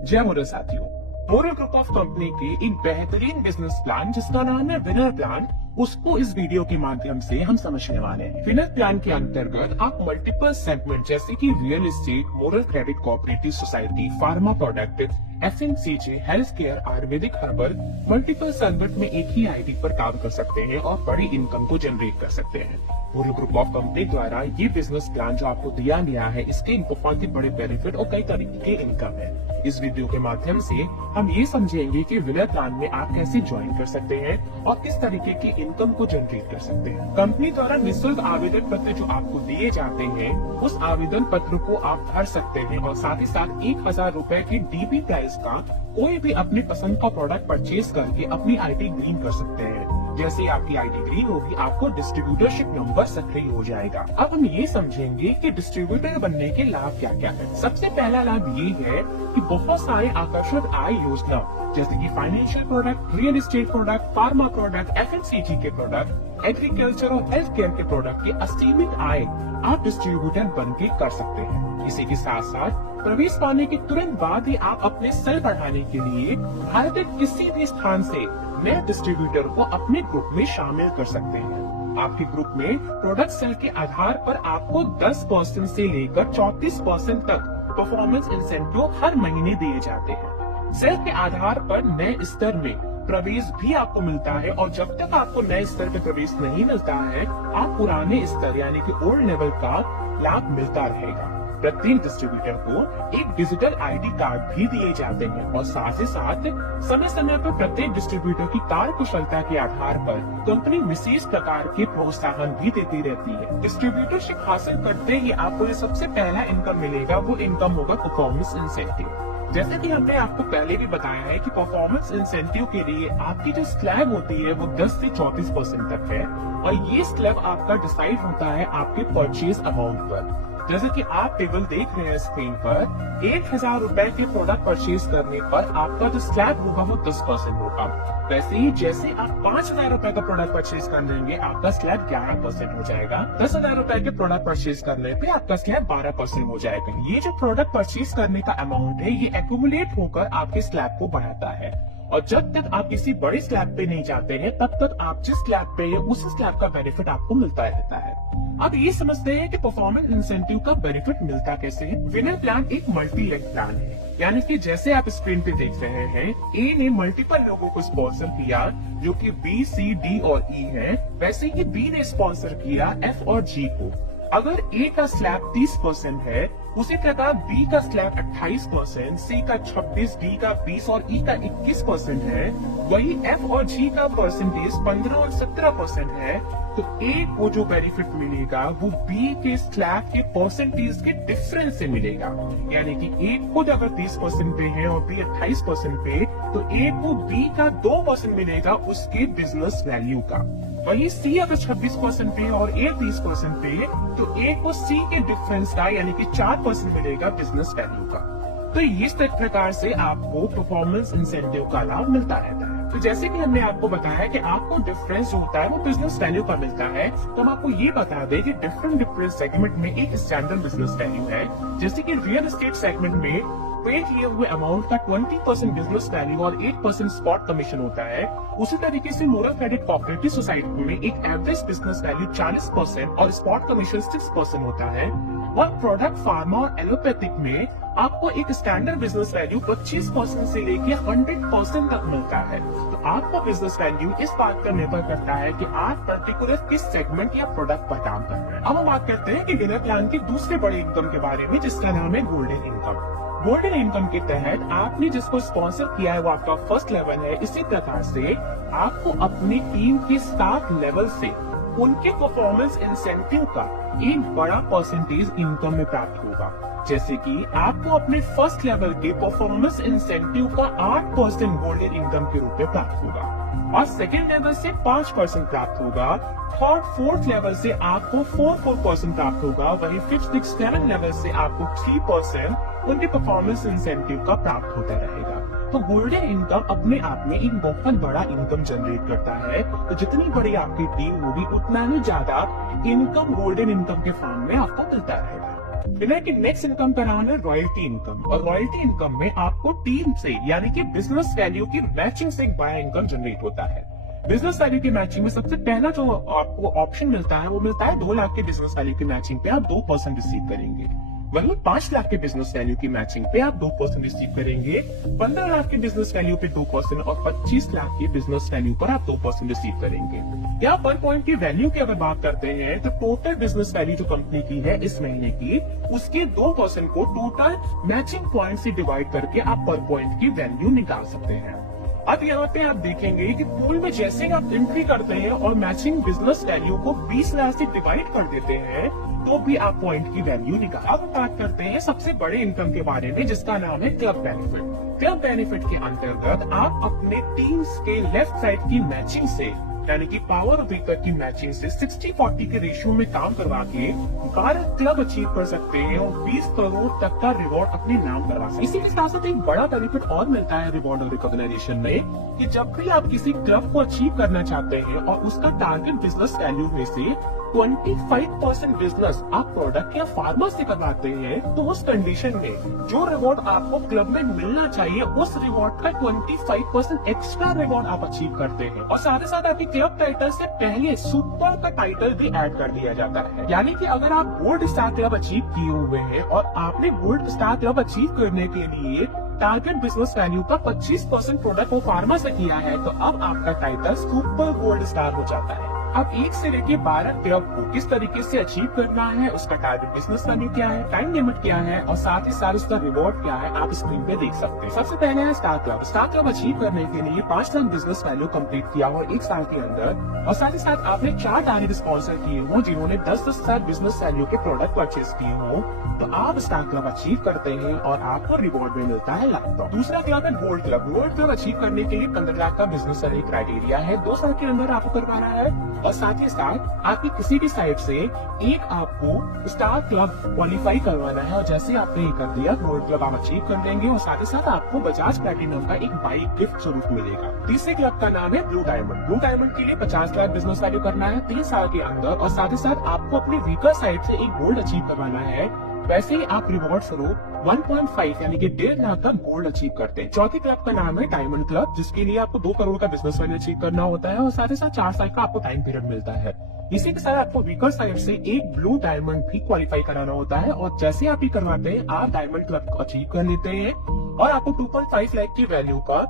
जय मोरल साथियों, moral group of company के एक बेहतरीन बिजनेस प्लान जिसका नाम है विनर प्लान, उसको इस वीडियो के माध्यम से हम समझने वाले हैं। विनर प्लान के अंतर्गत आप मल्टीपल सेगमेंट जैसे कि real estate, moral credit cooperative society, pharma product, FMCG, health care, Ayurvedic herbal, multiple segment में एक ही आईडी पर काम कर सकते हैं और बड़ी इनकम को जनरेट कर सकते हैं। मोरल ग्रुप ऑफ कंपनी द्वारा ये बिजनेस प्लान जो आपको दिया गया है, इसके बहुत ही बड़े बेनिफिट और कई तरीके के इनकम है। इस वीडियो के माध्यम से हम ये समझेंगे कि विनर प्लान में आप कैसे ज्वाइन कर सकते हैं और किस तरीके की इनकम को जनरेट कर सकते हैं। कंपनी द्वारा निःशुल्क आवेदन पत्र जो आपको दिए जाते हैं, उस आवेदन पत्र को आप भर सकते हैं और साथ ही साथ 1000 रूपए की DP प्राइस का कोई भी अपनी पसंद का प्रोडक्ट परचेज करके अपनी आईडी ग्रीन कर सकते हैं। जैसे आपकी आईडी ग्रीन होगी, आपको डिस्ट्रीब्यूटरशिप नंबर सक्रिय हो जाएगा। अब हम ये समझेंगे कि डिस्ट्रीब्यूटर बनने के लाभ क्या क्या है। सबसे पहला लाभ ये है कि बहुत सारे आकर्षक आय योजना जैसे कि financial product, real estate product, pharma product, FMCG के प्रोडक्ट, एग्रीकल्चर और हेल्थ केयर के प्रोडक्ट की असीमित आय आप डिस्ट्रीब्यूटर बन के कर सकते हैं। इसी के साथ साथ प्रवेश पाने के तुरंत बाद ही आप अपने सेल बढ़ाने के लिए भारत के किसी भी स्थान से नए डिस्ट्रीब्यूटर को अपने ग्रुप में शामिल कर सकते हैं। आपके ग्रुप में प्रोडक्ट सेल के आधार पर आपको 10% से लेकर 34% तक परफॉर्मेंस इंसेंटिव हर महीने दिए जाते हैं। सेल के आधार पर नए स्तर में प्रवेश भी आपको मिलता है और जब तक आपको नए स्तर पे प्रवेश नहीं मिलता है, आप पुराने स्तर यानी कि ओल्ड लेवल का लाभ मिलता रहेगा। प्रत्येक डिस्ट्रीब्यूटर को एक डिजिटल आईडी कार्ड भी दिए जाते हैं और साथ ही साथ समय समय पर प्रत्येक डिस्ट्रीब्यूटर की कार्य कुशलता के आधार पर कंपनी विशेष प्रकार के प्रोत्साहन भी देती रहती है। डिस्ट्रीब्यूटरशिप हासिल करते ही आपको जो सबसे पहला इनकम मिलेगा, वो इनकम होगा परफॉर्मेंस इंसेंटिव। जैसे कि हमने आपको पहले भी बताया है कि परफॉर्मेंस इंसेंटिव के लिए आपकी जो स्लैब होती है वो 10 से 34% तक है और ये स्लैब आपका डिसाइड होता है आपके परचेज अमाउंट पर। जैसे कि आप टेबल देख रहे हैं स्क्रीन पर, 1000 रूपए के प्रोडक्ट परचेज करने पर आपका जो स्लैब होगा वो 10% होगा। वैसे ही जैसे आप 5000 रूपए का प्रोडक्ट परचेज कर लेंगे, आपका स्लैब 11% हो जाएगा। 10,000 रूपए के प्रोडक्ट परचेज करने पे आपका स्लैब 12% हो जाएगा। ये जो प्रोडक्ट परचेज करने का अमाउंट है, ये एक्यूमुलेट होकर आपके स्लैब को बढ़ाता है और जब तक आप किसी बड़े स्लैब पे नहीं जाते हैं, तब तक आप जिस स्लैब पे है उस स्लैब का बेनिफिट आपको मिलता रहता है। अब ये समझते हैं कि परफॉर्मेंस इंसेंटिव का बेनिफिट मिलता कैसे है। विनर प्लान एक मल्टी लेग प्लान है, यानी कि जैसे आप स्क्रीन पे देख रहे हैं, ए ने मल्टीपल लोगों को स्पॉन्सर किया जो कि B, C, D और E है, वैसे ही B ने स्पॉन्सर किया F और G को। अगर A का स्लैब 30% है, उसी प्रकार B का स्लैब 28%, C का 26%, D का 20% और E का 21% है, वही F और G का परसेंटेज 15 और 17% है, तो A को जो बेनिफिट मिलेगा वो B के स्लैब के परसेंटेज के डिफरेंस से मिलेगा। यानी कि A खुद अगर 30% पे है और B 28% पे, तो A को B का 2% मिलेगा उसके बिजनेस वैल्यू का। वही C अगर 26% पे और A 30% पे, तो A को C के डिफरेंस का यानी कि 4% मिलेगा बिजनेस वैल्यू का। तो इस प्रकार से आपको परफॉर्मेंस इंसेंटिव का लाभ मिलता रहता है। तो जैसे कि हमने आपको बताया कि आपको डिफरेंस जो होता है वो बिजनेस वैल्यू का मिलता है, तो हम आपको ये बता दें कि डिफरेंट सेगमेंट में एक स्टैंडर्ड बिजनेस वैल्यू है। जैसे कि रियल एस्टेट सेगमेंट में पे किए हुए अमाउंट का 20% बिजनेस वैल्यू और 8% स्पॉट कमीशन होता है। उसी तरीके से मोरल क्रेडिट कोऑपरेटिव सोसाइटी में एक एवरेज बिजनेस वैल्यू 40% और स्पॉट कमीशन 6% होता है। और प्रोडक्ट फार्मा और एलोपैथिक में आपको एक स्टैंडर्ड बिजनेस वैल्यू 25% से लेके 100% तक मिलता है। तो आपका बिजनेस वैल्यू इस बात पर निर्भर करता है कि आप पर्टिकुलर किस सेगमेंट या प्रोडक्ट पर काम कर रहे हैं। अब हम बात करते हैं कि विनर प्लान के दूसरे बड़े इनकम के बारे में, जिसका नाम है गोल्डन इनकम। गोल्डन इनकम के तहत आपने जिसको स्पॉन्सर किया है वो आपका फर्स्ट लेवल है। इसी प्रकार से आपको अपनी टीम के स्टाफ लेवल से उनके परफॉर्मेंस इंसेंटिव का एक बड़ा परसेंटेज इनकम में प्राप्त होगा। जैसे कि आपको अपने फर्स्ट लेवल के परफॉर्मेंस इंसेंटिव का 8% गोल्डन इनकम के रूप में प्राप्त होगा और सेकेंड लेवल से 5% प्राप्त होगा। थर्ड फोर्थ लेवल से आपको 4% प्राप्त होगा। वही 5th 6th 7th लेवल से आपको 3% उनके परफॉर्मेंस इंसेंटिव का प्राप्त होता रहेगा। तो गोल्डन इनकम अपने आप में एक बहुत बड़ा इनकम जनरेट करता है। तो जितनी बड़ी आपकी टीम होगी, उतना ही ज्यादा इनकम गोल्डन इनकम के फॉर्म में आपको मिलता रहेगा। विनर की नेक्स्ट इनकम का नाम है रॉयल्टी इनकम, और रॉयल्टी इनकम में आपको टीम से यानी कि बिजनेस वैल्यू की मैचिंग से एक बड़ा इनकम जनरेट होता है। बिजनेस वैल्यू की मैचिंग में सबसे पहला जो आपको ऑप्शन मिलता है वो मिलता है 2 लाख के बिजनेस वैल्यू की मैचिंग पे आप 2% रिसीव करेंगे। वहीं 5 लाख के बिजनेस वैल्यू की मैचिंग पे आप 2% रिसीव करेंगे, 15 लाख के बिजनेस वैल्यू पे 2% और 25 लाख के बिजनेस वैल्यू पर आप 2% रिसीव करेंगे। या पर पॉइंट की वैल्यू की अगर बात करते हैं तो टोटल बिजनेस वैल्यू जो कंपनी की है इस महीने की, उसके 2% को टोटल मैचिंग पॉइंट से डिवाइड करके आप पर पॉइंट की वैल्यू निकाल सकते हैं। अब यहाँ पे आप देखेंगे कि पूल में जैसे ही आप एंट्री करते हैं और मैचिंग बिजनेस वैल्यू को 20 लाख से डिवाइड कर देते हैं तो भी आप पॉइंट की वैल्यू निकाल। अब बात करते हैं सबसे बड़े इनकम के बारे में जिसका नाम है क्लब बेनिफिट। क्लब बेनिफिट के अंतर्गत आप अपने टीम्स के लेफ्ट साइड की मैचिंग से यानी कि पावर ऑफ विकर की मैचिंग से 60-40 के रेशियो में काम करवा के 12 क्लब अचीव कर सकते हैं और 20 करोड़ तक का रिवॉर्ड अपने नाम करवा सकते हैं। इसी के साथ साथ एक बड़ा बेनिफिट और मिलता है रिवॉर्ड और रिकॉग्नाइजेशन में कि जब भी आप किसी क्लब को अचीव करना चाहते हैं और उसका टारगेट बिजनेस वैल्यू में से 25% बिजनेस आप प्रोडक्ट या फार्मा से करवाते हैं तो उस कंडीशन में जो रिवॉर्ड आपको क्लब में मिलना चाहिए उस रिवॉर्ड का 25% एक्स्ट्रा रिवॉर्ड आप अचीव करते हैं। और साथ ही साथ आपकी क्लब टाइटल से पहले सुपर का टाइटल भी ऐड कर दिया जाता है। यानी कि अगर आप गोल्ड स्टार क्लब अचीव किए हुए हैं और आपने गोल्ड स्टार क्लब अचीव करने के लिए टारगेट बिजनेस वैल्यू का 25% प्रोडक्ट वो फार्मा से किया है तो अब आपका टाइटल सुपर गोल्ड स्टार हो जाता है। अब 1 से लेके 12 क्लब को किस तरीके से अचीव करना है, उसका टारगेट बिजनेस वैल्यू क्या है, टाइम लिमिट क्या है और साथ ही साथ उसका रिवॉर्ड क्या है आप स्क्रीन पे देख सकते हैं। सबसे पहले है star club. Star club achieve करने के लिए 5 लाख बिजनेस वैल्यू कंप्लीट किया हो 1 साल के अंदर और साथ ही साथ आपने 4 टारगेट स्पॉन्सर किए हो जिन्होंने 10-10 हजार बिजनेस वैल्यू के प्रोडक्ट परचेज किए हो तो आप स्टार क्लब अचीव करते हैं और आपको रिवॉर्ड में मिलता है लैपटॉप। दूसरा क्लब है gold club. Gold club achieve करने के लिए 15 लाख का बिजनेस वैल्यू क्राइटेरिया है, 2 साल के अंदर आपको करवाना है और साथ ही साथ आपकी किसी भी साइड से एक आपको स्टार क्लब क्वालिफाई करवाना है और जैसे आपने ये कर दिया गोल्ड क्लब आप अचीव कर लेंगे और साथ ही साथ आपको बजाज प्लैटिनम का एक बाइक गिफ्ट स्वरूप मिलेगा। तीसरे क्लब का नाम है ब्लू डायमंड। ब्लू डायमंड के लिए 50 लाख बिजनेस वैल्यू करना है 3 साल के अंदर और साथ ही साथ आपको अपनी वीकर साइड से एक गोल्ड अचीव करवाना है। वैसे ही आप रिवॉर्ड स्वरूप 1.5 यानी कि 1.5 लाख का गोल्ड अचीव करते हैं। चौथी क्लब का नाम है डायमंड क्लब जिसके लिए आपको 2 करोड़ का बिजनेस वैल्यू अचीव करना होता है और साथ ही साथ 4 साल का आपको टाइम पीरियड मिलता है। इसी के साथ आपको वीकर साइड से एक ब्लू डायमंड भी क्वालिफाई कराना होता है और जैसे आप ही करवाते हैं आप डायमंड क्लब को अचीव कर लेते हैं और आपको 2.5 लाख की वैल्यू का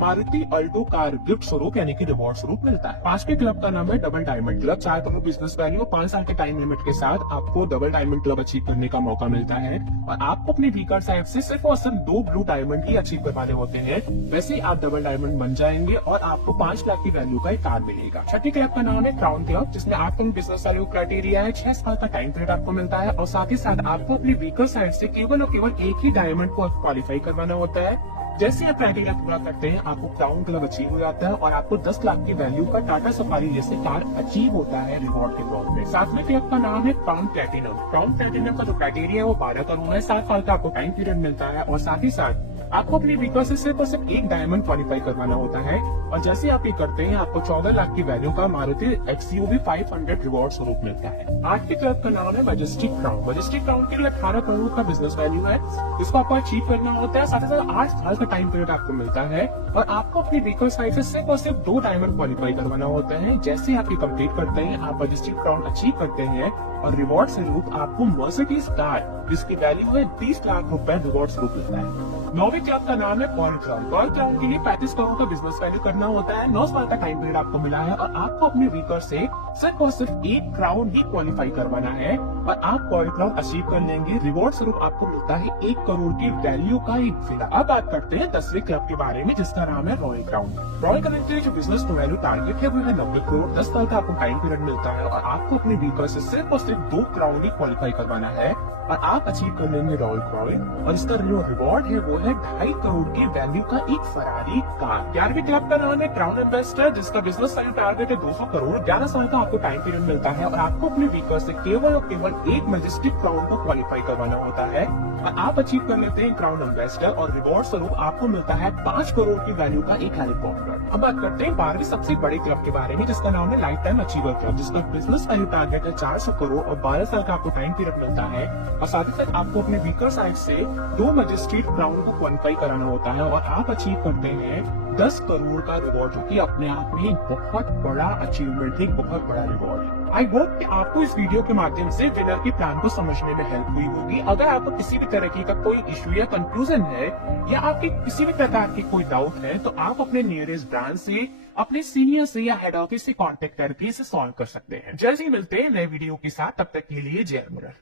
मारुति अल्टो कार गिफ्ट स्वरूप यानी कि रिवॉर्ड स्वरूप मिलता है। 5वें क्लब का नाम है double diamond club. 4 crore business value 5 साल के टाइम लिमिट के साथ आपको डबल डायमंड क्लब अचीव करने का मौका मिलता है और आपको अपनी वीकर साइड से सिर्फ और सिर्फ 2 ब्लू डायमंड ही अचीव करवाने होते हैं। वैसे ही आप डबल डायमंड बन जाएंगे और आपको 5 लाख की वैल्यू का एक कार मिलेगा। 6ठी क्लब का नाम है क्राउन क्लब जिसमें 8 करोड़ बिजनेस वैल्यू क्राइटेरिया है, 6 साल का टाइम पीरियड आपको मिलता है और साथ ही साथ आपको अपनी वीकर साइड से केवल और केवल एक ही डायमंड को क्वालिफाई करवाना होता है। जैसे आप क्राइटेरिया पूरा करते हैं आपको क्राउन क्लब अचीव हो जाता है और आपको 10 लाख की वैल्यू का टाटा सफारी जैसे कार अचीव होता है रिवॉर्ड के तौर पे। 7वें क्लब का नाम है क्राउन प्लैटिनम। क्राउन प्लैटिनम का जो क्राइटेरिया है वो 12 करोड़ है, 7 साल का आपको टाइम पीरियड मिलता है और साथ ही साथ आपको अपनी वीकर से सिर्फ और सिर्फ एक डायमंड क्वालिफाई करवाना होता है और जैसे आप ये करते हैं आपको 14 लाख की वैल्यू का मारुति XUV 500 रिवॉर्ड स्वरूप मिलता है। 8वीं क्लब का नाम है मैजेस्टिक क्राउन। मैजेस्टिक क्राउन के लिए 18 करोड़ का बिजनेस वैल्यू है, इसको आपको अचीव करना होता है। साथ ही साथ 8 साल का टाइम पीरियड आपको मिलता है और आपको अपनी वीकर साइड से सिर्फ और सिर्फ 2 डायमंड क्वालिफाई करवाना होता है। जैसे आप ये कंप्लीट करते हैं आप मैजेस्टिक क्राउन अचीव करते हैं और रिवॉर्ड स्वरूप आपको मर्सिडीज कार जिसकी वैल्यू है 30 लाख रुपए रिवॉर्ड स्वरूप मिलता है। 9वीं क्लब का नाम है पर्ल क्राउन। पर्ल क्राउन के लिए 35 करोड़ का बिजनेस वैल्यू करना होता है, 9 साल का टाइम पीरियड आपको मिला है और आपको अपने वीकर से सिर्फ और सिर्फ एक क्राउन ही क्वालिफाई करवाना है और आप पर्ल क्राउन अचीव कर लेंगे। रिवॉर्ड स्वरूप आपको मिलता है 1 करोड़ की वैल्यू का एक विला। अब बात करते हैं 10वें क्लब के बारे में जिसका नाम है रॉयल क्राउन। रॉयल क्राउन के लिए जो बिजनेस वैल्यू टारगेट है वो है 90 करोड़, 10 साल का आपको टाइम पीरियड मिलता है और आपको अपने वीकर से सिर्फ और सिर्फ 2 क्राउन ही क्वालिफाई करवाना है और आप अचीव कर लेंगे रॉयल क्राउन और इसका जो रिवॉर्ड है वो है 2.5 करोड़ की वैल्यू का एक फरारी कार। 11वीं क्लब का नाम है क्राउन इन्वेस्टर जिसका बिजनेस वैल्यू टारगेट है 200 करोड़, 11 साल का आपको टाइम पीरियड मिलता है और आपको अपने वीकर से केवल और केवल एक मैजेस्टिक क्राउन को क्वालिफाई करवाना होता है और आप अचीव कर लेते हैं क्राउन इन्वेस्टर और रिवॉर्ड स्वरूप आपको मिलता है 5 करोड़ की वैल्यू का एक हेलीकॉप्टर। अब बात करते हैं 12वीं सबसे बड़े क्लब के बारे में जिसका नाम है लाइफ टाइम अचीवर क्लब जिसका बिजनेस वैल्यू टारगेट है 400 करोड़ और 12 साल का आपको टाइम पीरियड मिलता है और साथ ही साथ आपको अपने वीकर साइड से 2 मजिस्ट्रेट क्राउन को क्वालिफाई कराना होता है और आप अचीव करते हैं 10 करोड़ का रिवॉर्ड, जो कि अपने आप में एक बहुत बड़ा अचीवमेंट है, एक बहुत बड़ा रिवॉर्ड है। आई होप कि आपको इस वीडियो के माध्यम से विनर के प्लान को समझने में हेल्प हुई होगी। अगर आपको किसी भी तरह का कोई इश्यू या कंफ्यूजन है या आपके किसी भी प्रकार की कोई डाउट है तो आप अपने नियरेस्ट ब्रांच से, अपने सीनियर से या हेड ऑफिस से कांटेक्ट करके इसे सॉल्व कर सकते हैं। जल्द ही मिलते हैं नए वीडियो के साथ, तब तक के लिए जय मिनर।